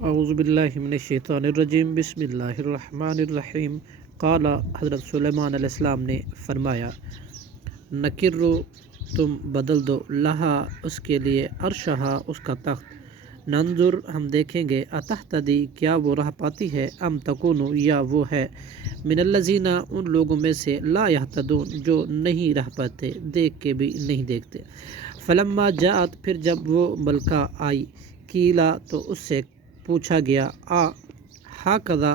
اعوذ باللہ من الشیطان الرجیم، بسم اللہ الرحمن الرحیم۔ قال، حضرت سلیمان علیہ السلام نے فرمایا، نکرو، تم بدل دو، لہا، اس کے لیے، عرشہا، اس کا تخت، ننظر، ہم دیکھیں گے، اتہتدی، کیا وہ راہ پاتی ہے، ام تکونو، یا وہ ہے، من الذین، ان لوگوں میں سے، لا یہتدون، جو نہیں راہ پاتے، دیکھ کے بھی نہیں دیکھتے۔ فلما جاءت، پھر جب وہ ملکہ آئی، قیلا، تو اس سے پوچھا گیا، ہاکذا،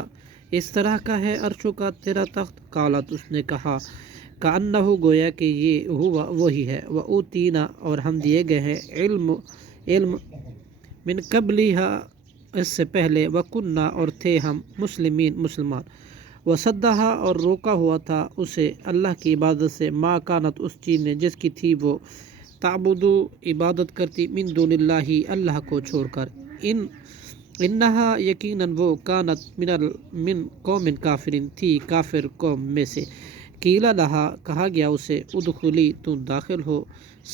اس طرح کا ہے عرشوں کا تیرا تخت؟ قالت، اس نے کہا، کأنہ، گویا کہ یہ ہوا وہی ہے، وأوتینا، اور ہم دیے گئے ہیں، علم من قبلہا، اس سے پہلے، وکنا، اور تھے ہم، مسلمان، وصدہا، اور روکا ہوا تھا اسے اللہ کی عبادت سے، ما کانت، اس چیز نے جس کی تھی وہ، تعبدو، عبادت کرتی، من دون اللہ، اللہ کو چھوڑ کر، انہا، یقیناً وہ، کانت من قوم کافرین، تھی کافر قوم میں سے۔ قیل لہا، کہا گیا اسے، ادخلی، تو داخل ہو،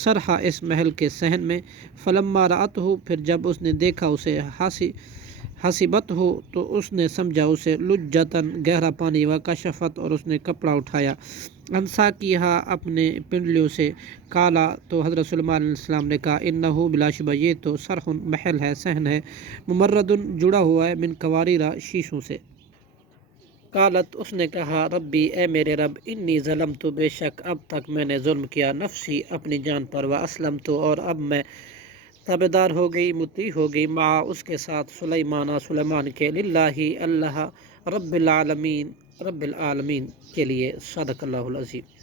سرحا، اس محل کے صحن میں، فلما رأتہ، پھر جب اس نے دیکھا اسے، حسبت ہو، تو اس نے سمجھا اسے، لجتاً، گہرا پانی، وکشفت، اور اس نے کپڑا اٹھایا، عن ساقیہا، اپنے پنڈلیوں سے، کالا، تو حضرت سلیمان علیہ السلام نے کہا، انہو، بلا شبہ یہ تو، سرح، محل ہے، صحن ہے، ممردن، جڑا ہوا ہے، من قواریر، شیشوں سے۔ قالت، اس نے کہا، ربی، اے میرے رب، انی ظلمت، بے شک اب تک میں نے ظلم کیا، نفسی، اپنی جان پر، واسلمت، اور اب میں تابعدار ہو گئی، مطیع ہو گئی، مع، اس کے ساتھ، سلیمان کے، للہ، اللہ، رب العالمین کے لیے، صدق اللہ العظیم۔